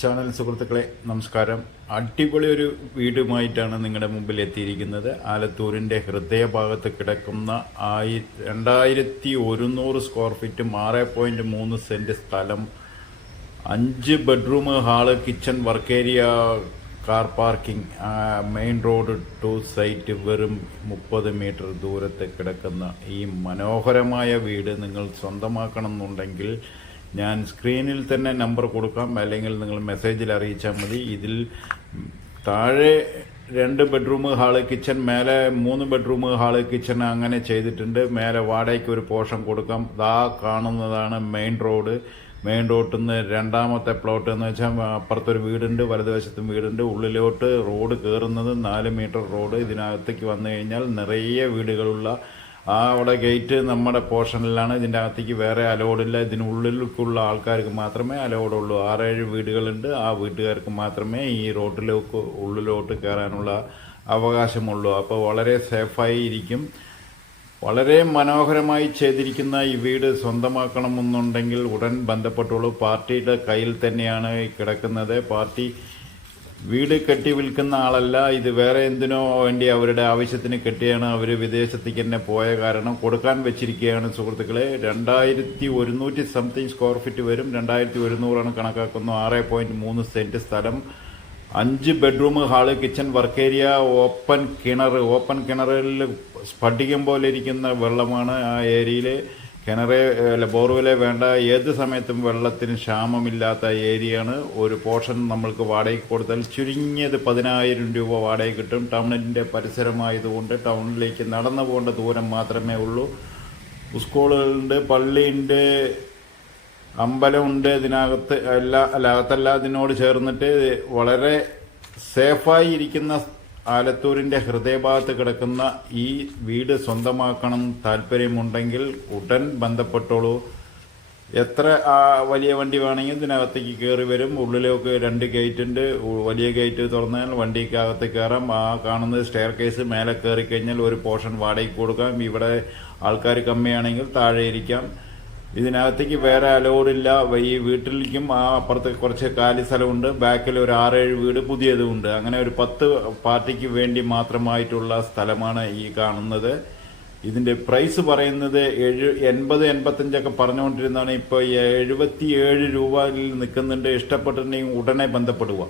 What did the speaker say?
Channel സുഹൃത്തുക്കളെ നമസ്കാരം. അടിപൊളി ഒരു വീടുമായിട്ടാണ് നിങ്ങളുടെ മുമ്പിൽ എത്തിയിരിക്കുന്നത്. ആലത്തൂരിന്റെ ഹൃദയഭാഗത്ത് കിടക്കുന്ന ആയി രണ്ടായിരത്തി ഒരുന്നൂറ് സ്ക്വയർ ഫീറ്റും ആറ് പോയിന്റ് മൂന്ന് സെന്റ് സ്ഥലം അഞ്ച് bedroom hall kitchen work area car parking main road to site വെറും മുപ്പത് മീറ്റർ ദൂരത്ത് കിടക്കുന്ന ഈ മനോഹരമായ വീട് നിങ്ങൾ സ്വന്തമാക്കണം എന്നുണ്ടെങ്കിൽ ഞാൻ സ്ക്രീനിൽ തന്നെ നമ്പർ കൊടുക്കാം. അല്ലെങ്കിൽ നിങ്ങൾ മെസ്സേജിൽ അറിയിച്ചാൽ മതി. ഇതിൽ താഴെ രണ്ട് ബെഡ്റൂം ഹാൾ കിച്ചൺ മേലെ മൂന്ന് ബെഡ്റൂം ഹാൾ കിച്ചൺ അങ്ങനെ ചെയ്തിട്ടുണ്ട്. മേലെ വാടകയ്ക്ക് ഒരു പോർഷൻ കൊടുക്കാം. ദാ കാണുന്നതാണ് മെയിൻ റോഡ് മെയിൻ റോഡിൽ നിന്ന് രണ്ടാമത്തെ പ്ലോട്ട് എന്ന് വെച്ചാൽ അപ്പുറത്തൊരു വീടുണ്ട് വലതുവശത്തും വീടുണ്ട്. ഉള്ളിലോട്ട് റോഡ് കയറുന്നത് നാല് മീറ്റർ റോഡ് ഇതിനകത്തേക്ക് വന്നു കഴിഞ്ഞാൽ നിറയെ വീടുകളുള്ള ആ അവിടെ ഗേറ്റ് നമ്മുടെ പോർഷനിലാണ് ഇതിന്റെ അകത്തേക്ക് വേറെ അലോഡില്ല ഇതിനുള്ളിലേക്കുള്ള ആൾക്കാർക്ക് മാത്രമേ അലോഡുള്ളൂ ആറേഴ് വീടുകളുണ്ട്. ആ വീട്ടുകാർക്ക് മാത്രമേ ഈ റോഡിലേക്ക് ഉള്ളിലോട്ട് കയറാനുള്ള അവകാശമുള്ളൂ. അപ്പോൾ വളരെ സേഫായി ഇരിക്കും. വളരെ മനോഹരമായി ചെയ്തിരിക്കുന്ന ഈ വീട് സ്വന്തമാക്കണമെന്നുണ്ടെങ്കിൽ ഉടൻ ബന്ധപ്പെട്ടുള്ളൂ പാർട്ടിയുടെ കയ്യിൽ തന്നെയാണ് കിടക്കുന്നത്. പാർട്ടി വീട് കെട്ടി വിൽക്കുന്ന ആളല്ല ഇത് വേറെ എന്തിനോ വേണ്ടി അവരുടെ ആവശ്യത്തിന് കെട്ടിയാണ് അവർ വിദേശത്തേക്ക് തന്നെ പോയ കാരണം കൊടുക്കാൻ വെച്ചിരിക്കുകയാണ്. സുഹൃത്തുക്കളെ രണ്ടായിരത്തി ഒരുന്നൂറ്റി സംതിങ് സ്ക്വയർ ഫീറ്റ് വരും. രണ്ടായിരത്തി ഒരുന്നൂറാണ് കണക്കാക്കുന്നു. ആറ് പോയിന്റ് മൂന്ന് സെന്റ് സ്ഥലം. അഞ്ച് bedroom hall kitchen work area open കിണർ. ഓപ്പൺ കിണറിൽ സ്ഫടികം പോലെ ഇരിക്കുന്ന വെള്ളമാണ് ആ ഏരിയയിൽ കിണറെ അല്ല ബോർവെലെ വേണ്ട ഏത് സമയത്തും വെള്ളത്തിന് ക്ഷാമമില്ലാത്ത ഏരിയയാണ്. ഒരു പോർഷൻ നമ്മൾക്ക് വാടകയ്ക്ക് കൊടുത്താൽ ചുരുങ്ങിയത് പതിനായിരം രൂപ വാടക കിട്ടും. ടൗണിന്റെ പരിസരമായതുകൊണ്ട് ടൗണിലേക്ക് നടന്നു പോകേണ്ട ദൂരം മാത്രമേ ഉള്ളൂ. സ്കൂളുകളുണ്ട് പള്ളിയുണ്ട് അമ്പലമുണ്ട് ഇതിനകത്ത്. അല്ല അകത്തല്ല ഇതിനോട് ചേർന്നിട്ട് വളരെ സേഫായി ഇരിക്കുന്ന ആലത്തൂരിന്റെ ഹൃദയഭാഗത്ത് കിടക്കുന്ന ഈ വീട് സ്വന്തമാക്കണം താല്പര്യമുണ്ടെങ്കിൽ ഉടൻ ബന്ധപ്പെട്ടോളൂ. എത്ര ആ വലിയ വണ്ടി വേണമെങ്കിൽ ഇതിനകത്തേക്ക് കയറി വരും. ഉള്ളിലേക്ക് രണ്ട് ഗേറ്റ് ഉണ്ട് വലിയ ഗേറ്റ് തുറന്നാൽ വണ്ടിക്ക് അകത്ത് കയറാം ആ കാണുന്നത് സ്റ്റെയർ കേസ് മേലെ കയറി കഴിഞ്ഞാൽ ഒരു പോർഷൻ വാടകയ്ക്ക് കൊടുക്കാം. ഇവിടെ ആൾക്കാർ കമ്മിയാണെങ്കിൽ താഴെ ഇരിക്കാം. ഇതിനകത്തേക്ക് വേറെ അലോഡില്ല ഈ വീട്ടിലേക്കും ആ അപ്പുറത്ത് കുറച്ച് കാലി സ്ഥലമുണ്ട്. ബാക്കിൽ ഒരു ആറേഴ് വീട് പുതിയതുമുണ്ട് അങ്ങനെ ഒരു പത്ത് പാർട്ടിക്ക് വേണ്ടി മാത്രമായിട്ടുള്ള സ്ഥലമാണ് ഈ കാണുന്നത്. ഇതിന്റെ പ്രൈസ് പറയുന്നത് എഴു എൺപത് എൺപത്തഞ്ചൊക്കെ പറഞ്ഞുകൊണ്ടിരുന്നതാണ്. ഇപ്പോൾ എഴുപത്തി ഏഴ് രൂപയിൽ നിൽക്കുന്നുണ്ട്. ഇഷ്ടപ്പെട്ടിട്ടുണ്ടെങ്കിൽ ഉടനെ ബന്ധപ്പെടുക.